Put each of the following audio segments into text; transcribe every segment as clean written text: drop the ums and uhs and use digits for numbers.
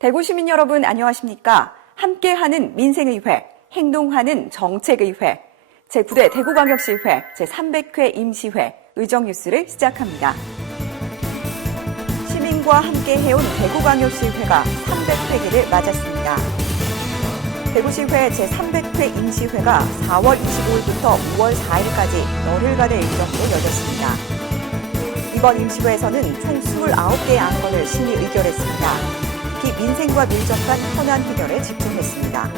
대구 시민 여러분 안녕하십니까? 함께하는 민생의회, 행동하는 정책의회, 제9대 대구광역시회 제300회 임시회 의정뉴스를 시작합니다. 시민과 함께해온 대구광역시회가 300회기를 맞았습니다. 대구시회 제300회 임시회가 4월 25일부터 5월 4일까지 열흘간의 일정으로 열렸습니다. 이번 임시회에서는 총 29개의 안건을 심의 의결했습니다. 특히 민생과 밀접한 현안 해결에 집중했습니다.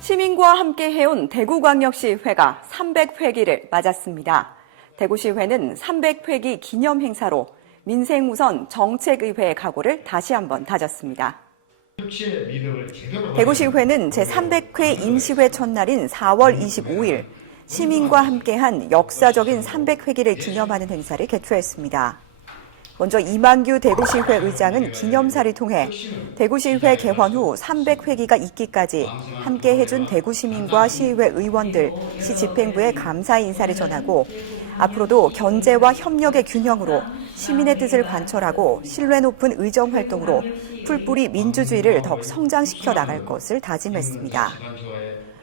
시민과 함께해온 대구광역시회가 300회기를 맞았습니다. 대구시회는 300회기 기념 행사로 민생 우선 정책의회의 각오를 다시 한번 다졌습니다. 대구시회는 제300회 임시회 첫날인 4월 25일 시민과 함께한 역사적인 300회기를 기념하는 행사를 개최했습니다. 먼저 이만규 대구시회 의장은 기념사를 통해 대구시회 개원 후 300회기가 있기까지 함께 해준 대구시민과 시의회 의원들, 시집행부에 감사 인사를 전하고 앞으로도 견제와 협력의 균형으로 시민의 뜻을 관철하고 신뢰 높은 의정 활동으로 풀뿌리 민주주의를 더욱 성장시켜 나갈 것을 다짐했습니다.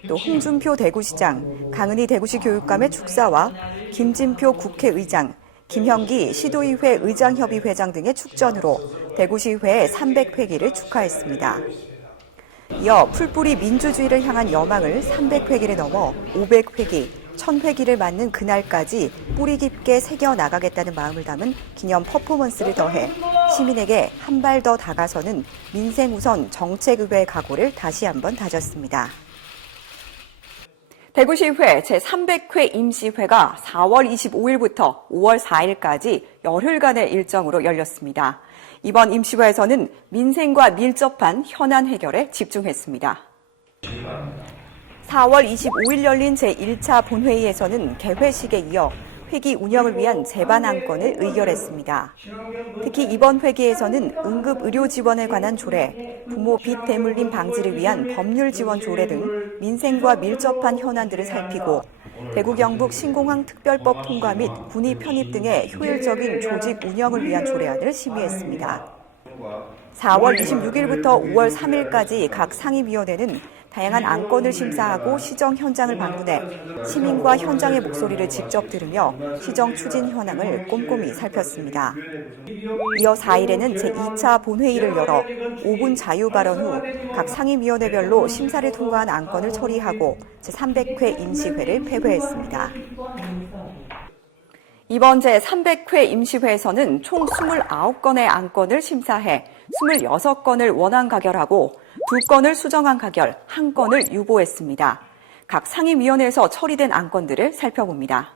또 홍준표 대구시장, 강은희 대구시 교육감의 축사와 김진표 국회의장, 김형기 시도의회 의장협의회장 등의 축전으로 대구시회의 300회기를 축하했습니다. 이어 풀뿌리 민주주의를 향한 여망을 300회기를 넘어 500회기, 1000회기를 맞는 그날까지 뿌리 깊게 새겨나가겠다는 마음을 담은 기념 퍼포먼스를 더해 시민에게 한 발 더 다가서는 민생 우선 정책의회의 각오를 다시 한번 다졌습니다. 대구시회 제300회 임시회가 4월 25일부터 5월 4일까지 열흘간의 일정으로 열렸습니다. 이번 임시회에서는 민생과 밀접한 현안 해결에 집중했습니다. 4월 25일 열린 제1차 본회의에서는 개회식에 이어 회기 운영을 위한 제반 안건을 의결했습니다. 특히 이번 회기에서는 응급의료 지원에 관한 조례, 부모 빚 대물림 방지를 위한 법률 지원 조례 등 민생과 밀접한 현안들을 살피고 대구 경북 신공항 특별법 통과 및 군의 편입 등의 효율적인 조직 운영을 위한 조례안을 심의했습니다. 4월 26일부터 5월 3일까지 각 상임위원회는 다양한 안건을 심사하고 시정 현장을 방문해 시민과 현장의 목소리를 직접 들으며 시정 추진 현황을 꼼꼼히 살폈습니다. 이어 4일에는 제2차 본회의를 열어 5분 자유 발언 후 각 상임위원회별로 심사를 통과한 안건을 처리하고 제300회 임시회를 폐회했습니다. 이번 제300회 임시회에서는 총 29건의 안건을 심사해 26건을 원안 가결하고 2건을 수정안 가결, 1건을 유보했습니다. 각 상임위원회에서 처리된 안건들을 살펴봅니다.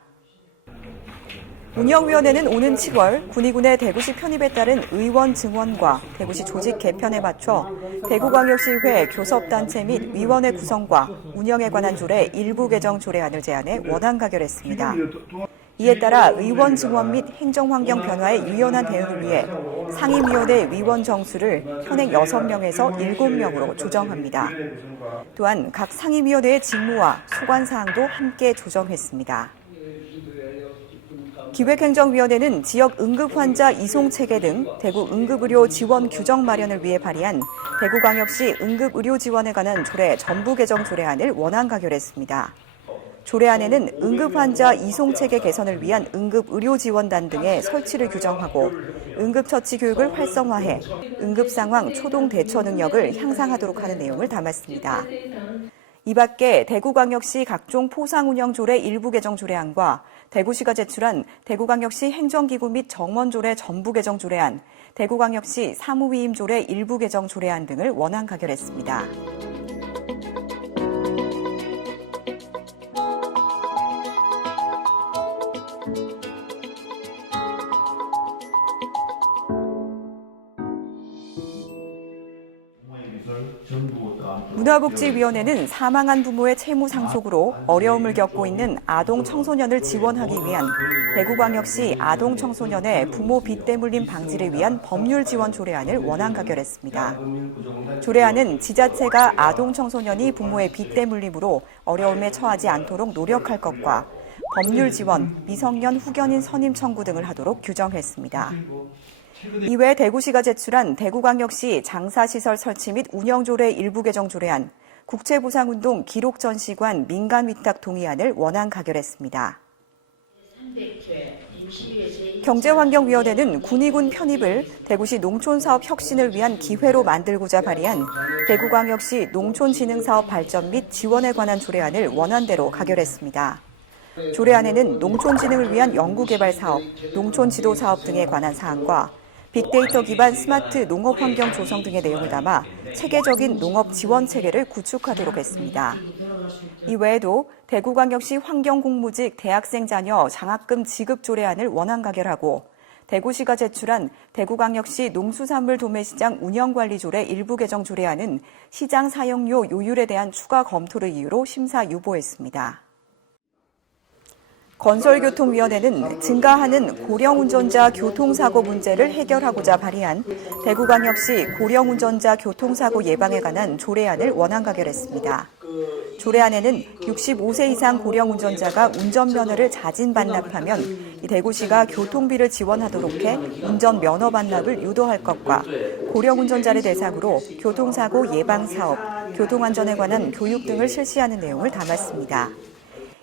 운영위원회는 오는 7월 군의군의 대구시 편입에 따른 의원 증원과 대구시 조직 개편에 맞춰 대구광역시회 교섭단체 및 위원회 구성과 운영에 관한 조례 일부 개정 조례안을 제안해 원안 가결했습니다. 이에 따라 의원 증원 및 행정환경 변화에 유연한 대응을 위해 상임위원회 위원 정수를 현행 6명에서 7명으로 조정합니다. 또한 각 상임위원회의 직무와 소관사항도 함께 조정했습니다. 기획행정위원회는 지역 응급환자 이송체계 등 대구 응급의료 지원 규정 마련을 위해 발의한 대구광역시 응급의료 지원에 관한 조례 전부 개정 조례안을 원안 가결했습니다. 조례안에는 응급환자 이송체계 개선을 위한 응급의료지원단 등의 설치를 규정하고 응급처치 교육을 활성화해 응급상황 초동 대처 능력을 향상하도록 하는 내용을 담았습니다. 이 밖에 대구광역시 각종 포상운영조례 일부 개정 조례안과 대구시가 제출한 대구광역시 행정기구 및 정원조례 전부 개정 조례안, 대구광역시 사무위임 조례 일부 개정 조례안 등을 원안 가결했습니다. 문화복지위원회는 사망한 부모의 채무 상속으로 어려움을 겪고 있는 아동 청소년을 지원하기 위한 대구광역시 아동 청소년의 부모 빚 대물림 방지를 위한 법률 지원 조례안을 원안 가결했습니다. 조례안은 지자체가 아동 청소년이 부모의 빚 대물림으로 어려움에 처하지 않도록 노력할 것과 법률 지원, 미성년 후견인 선임 청구 등을 하도록 규정했습니다. 이외에 대구시가 제출한 대구광역시 장사시설 설치 및 운영조례 일부 개정 조례안, 국채보상운동 기록전시관 민간위탁 동의안을 원안 가결했습니다. 경제환경위원회는 군의군 편입을 대구시 농촌사업 혁신을 위한 기회로 만들고자 발의한 대구광역시 농촌진흥사업 발전 및 지원에 관한 조례안을 원안대로 가결했습니다. 조례안에는 농촌진흥을 위한 연구개발 사업, 농촌지도 사업 등에 관한 사항과 빅데이터 기반 스마트 농업환경 조성 등의 내용을 담아 체계적인 농업 지원 체계를 구축하도록 했습니다. 이외에도 대구광역시 환경공무직 대학생 자녀 장학금 지급 조례안을 원안 가결하고 대구시가 제출한 대구광역시 농수산물 도매시장 운영관리 조례 일부 개정 조례안은 시장 사용료 요율에 대한 추가 검토를 이유로 심사 유보했습니다. 건설교통위원회는 증가하는 고령운전자 교통사고 문제를 해결하고자 발의한 대구광역시 고령운전자 교통사고 예방에 관한 조례안을 원안 가결했습니다. 조례안에는 65세 이상 고령운전자가 운전면허를 자진 반납하면 대구시가 교통비를 지원하도록 해 운전면허 반납을 유도할 것과 고령운전자를 대상으로 교통사고 예방사업, 교통안전에 관한 교육 등을 실시하는 내용을 담았습니다.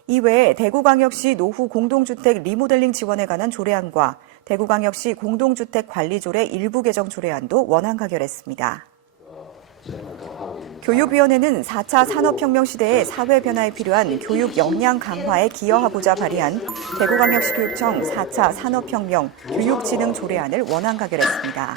이외에 대구광역시 노후 공동주택 리모델링 지원에 관한 조례안과 대구광역시 공동주택 관리조례 일부 개정 조례안도 원안 가결했습니다. 교육위원회는 4차 산업혁명 시대의 사회 변화에 필요한 교육 역량 강화에 기여하고자 발의한 대구광역시 교육청 4차 산업혁명 교육진흥 조례안을 원안 가결했습니다.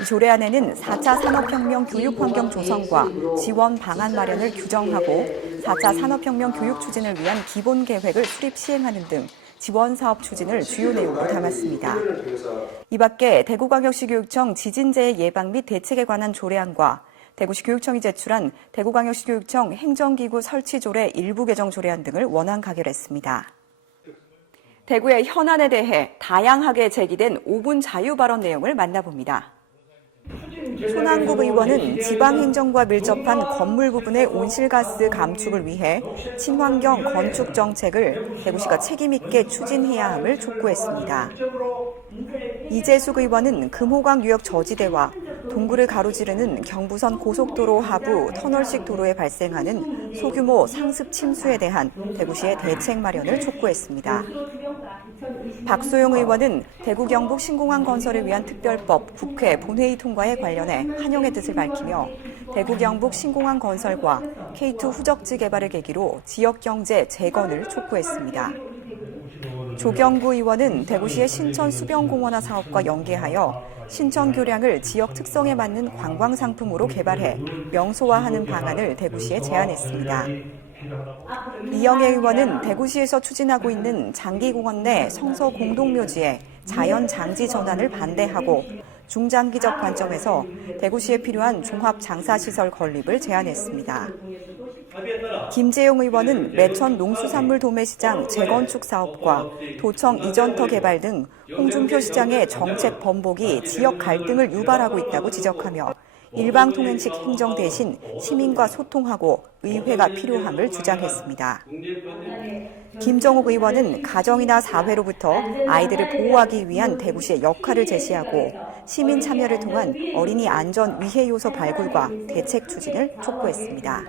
이 조례안에는 4차 산업혁명 교육환경 조성과 지원 방안 마련을 규정하고 4차 산업혁명 교육 추진을 위한 기본 계획을 수립 시행하는 등 지원 사업 추진을 주요 내용으로 담았습니다. 이 밖에 대구광역시 교육청 지진재해 예방 및 대책에 관한 조례안과 대구시 교육청이 제출한 대구광역시 교육청 행정기구 설치 조례 일부 개정 조례안 등을 원안 가결했습니다. 대구의 현안에 대해 다양하게 제기된 5분 자유 발언 내용을 만나봅니다. 손한국 의원은 지방행정과 밀접한 건물 부분의 온실가스 감축을 위해 친환경 건축 정책을 대구시가 책임있게 추진해야 함을 촉구했습니다. 이재숙 의원은 금호강 유역 저지대와 동구를 가로지르는 경부선 고속도로 하부 터널식 도로에 발생하는 소규모 상습 침수에 대한 대구시의 대책 마련을 촉구했습니다. 박소영 의원은 대구 경북 신공항 건설을 위한 특별법 국회 본회의 통과에 관련해 환영의 뜻을 밝히며 대구 경북 신공항 건설과 K2 후적지 개발을 계기로 지역경제 재건을 촉구했습니다. 조경구 의원은 대구시의 신천 수변공원화 사업과 연계하여 신천 교량을 지역 특성에 맞는 관광 상품으로 개발해 명소화하는 방안을 대구시에 제안했습니다. 이영애 의원은 대구시에서 추진하고 있는 장기공원 내 성서 공동묘지의 자연 장지 전환을 반대하고 중장기적 관점에서 대구시에 필요한 종합 장사시설 건립을 제안했습니다. 김재용 의원은 매천 농수산물 도매시장 재건축 사업과 도청 이전터 개발 등 홍준표 시장의 정책 번복이 지역 갈등을 유발하고 있다고 지적하며 일방통행식 행정 대신 시민과 소통하고 의회가 필요함을 주장했습니다. 김정욱 의원은 가정이나 사회로부터 아이들을 보호하기 위한 대구시의 역할을 제시하고 시민 참여를 통한 어린이 안전 위해 요소 발굴과 대책 추진을 촉구했습니다.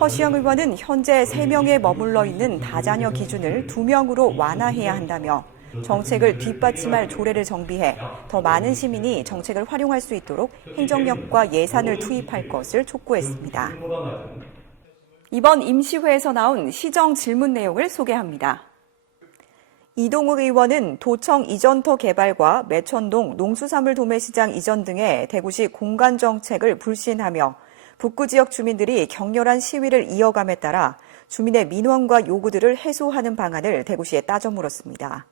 허시영 의원은 현재 3명에 머물러 있는 다자녀 기준을 2명으로 완화해야 한다며 정책을 뒷받침할 조례를 정비해 더 많은 시민이 정책을 활용할 수 있도록 행정력과 예산을 투입할 것을 촉구했습니다. 이번 임시회에서 나온 시정 질문 내용을 소개합니다. 이동욱 의원은 도청 이전터 개발과 매천동 농수산물 도매시장 이전 등의 대구시 공간 정책을 불신하며 북구 지역 주민들이 격렬한 시위를 이어감에 따라 주민의 민원과 요구들을 해소하는 방안을 대구시에 따져 물었습니다.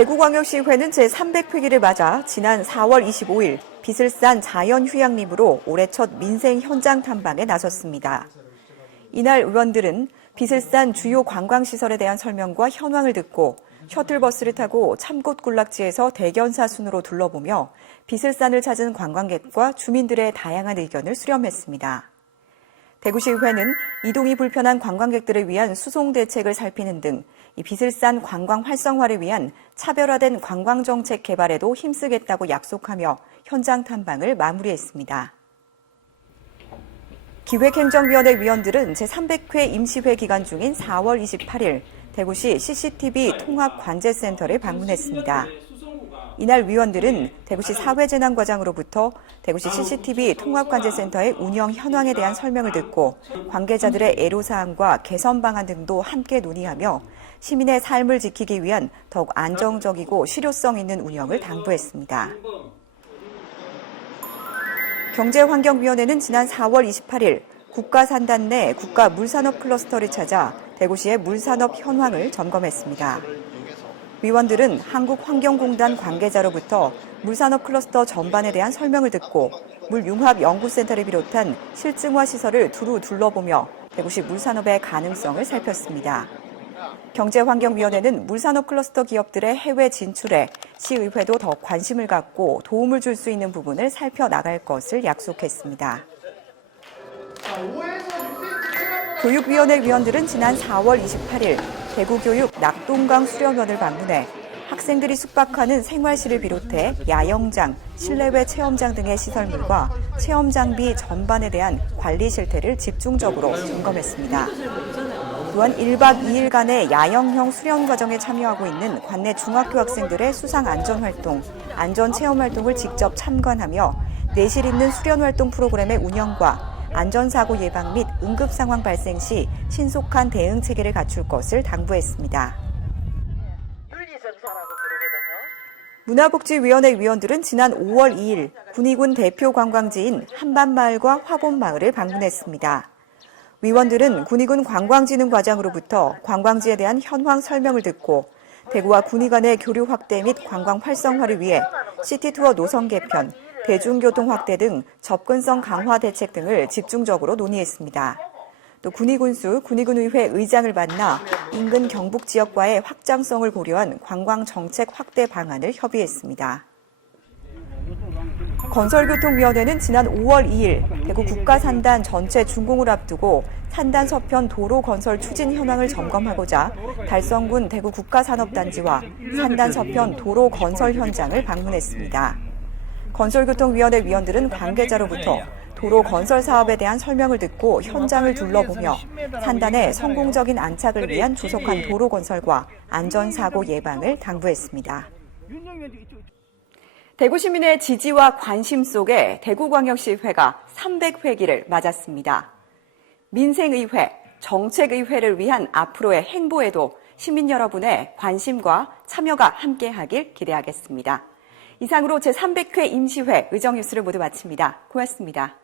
대구광역시의회는 제300회기를 맞아 지난 4월 25일 빛을 싼 자연휴양림으로 올해 첫 민생 현장 탐방에 나섰습니다. 이날 의원들은 빛을 싼 주요 관광시설에 대한 설명과 현황을 듣고 셔틀버스를 타고 참곶굴락지에서 대견사 순으로 둘러보며 비슬산을 찾은 관광객과 주민들의 다양한 의견을 수렴했습니다. 대구시의회는 이동이 불편한 관광객들을 위한 수송 대책을 살피는 등 이 비슬산 관광 활성화를 위한 차별화된 관광정책 개발에도 힘쓰겠다고 약속하며 현장 탐방을 마무리했습니다. 기획행정위원회 위원들은 제300회 임시회 기간 중인 4월 28일 대구시 CCTV 통합관제센터를 방문했습니다. 이날 위원들은 대구시 사회재난과장으로부터 대구시 CCTV 통합관제센터의 운영 현황에 대한 설명을 듣고 관계자들의 애로사항과 개선 방안 등도 함께 논의하며 시민의 삶을 지키기 위한 더욱 안정적이고 실효성 있는 운영을 당부했습니다. 경제환경위원회는 지난 4월 28일 국가산단 내 국가물산업 클러스터를 찾아 대구시의 물산업 현황을 점검했습니다. 위원들은 한국환경공단 관계자로부터 물산업 클러스터 전반에 대한 설명을 듣고 물융합연구센터를 비롯한 실증화 시설을 두루 둘러보며 대구시 물산업의 가능성을 살폈습니다. 경제환경위원회는 물산업 클러스터 기업들의 해외 진출에 시의회도 더 관심을 갖고 도움을 줄 수 있는 부분을 살펴나갈 것을 약속했습니다. 교육위원회 위원들은 지난 4월 28일 대구교육 낙동강 수련원을 방문해 학생들이 숙박하는 생활실을 비롯해 야영장, 실내외 체험장 등의 시설물과 체험 장비 전반에 대한 관리 실태를 집중적으로 점검했습니다. 또한 1박 2일간의 야영형 수련 과정에 참여하고 있는 관내 중학교 학생들의 수상 안전활동, 안전체험활동을 직접 참관하며 내실 있는 수련활동 프로그램의 운영과 안전사고 예방 및 응급상황 발생 시 신속한 대응 체계를 갖출 것을 당부했습니다. 문화복지위원회 위원들은 지난 5월 2일 군위군 대표 관광지인 한밤마을과 화본마을을 방문했습니다. 위원들은 군위군 관광진흥과장으로부터 관광지에 대한 현황 설명을 듣고 대구와 군위 간의 교류 확대 및 관광 활성화를 위해 시티투어 노선 개편, 대중교통 확대 등 접근성 강화 대책 등을 집중적으로 논의했습니다. 또 군위군수 군위군의회 의장을 만나 인근 경북 지역과의 확장성을 고려한 관광정책 확대 방안을 협의했습니다. 건설교통위원회는 지난 5월 2일 대구 국가산단 전체 준공을 앞두고 산단 서편 도로 건설 추진 현황을 점검하고자 달성군 대구 국가산업단지와 산단 서편 도로 건설 현장을 방문했습니다. 건설교통위원회 위원들은 관계자로부터 도로 건설 사업에 대한 설명을 듣고 현장을 둘러보며 산단의 성공적인 안착을 위한 조속한 도로 건설과 안전사고 예방을 당부했습니다. 대구 시민의 지지와 관심 속에 대구광역시의회가 300회기를 맞았습니다. 민생의회, 정책의회를 위한 앞으로의 행보에도 시민 여러분의 관심과 참여가 함께하길 기대하겠습니다. 이상으로 제300회 임시회 의정뉴스를 모두 마칩니다. 고맙습니다.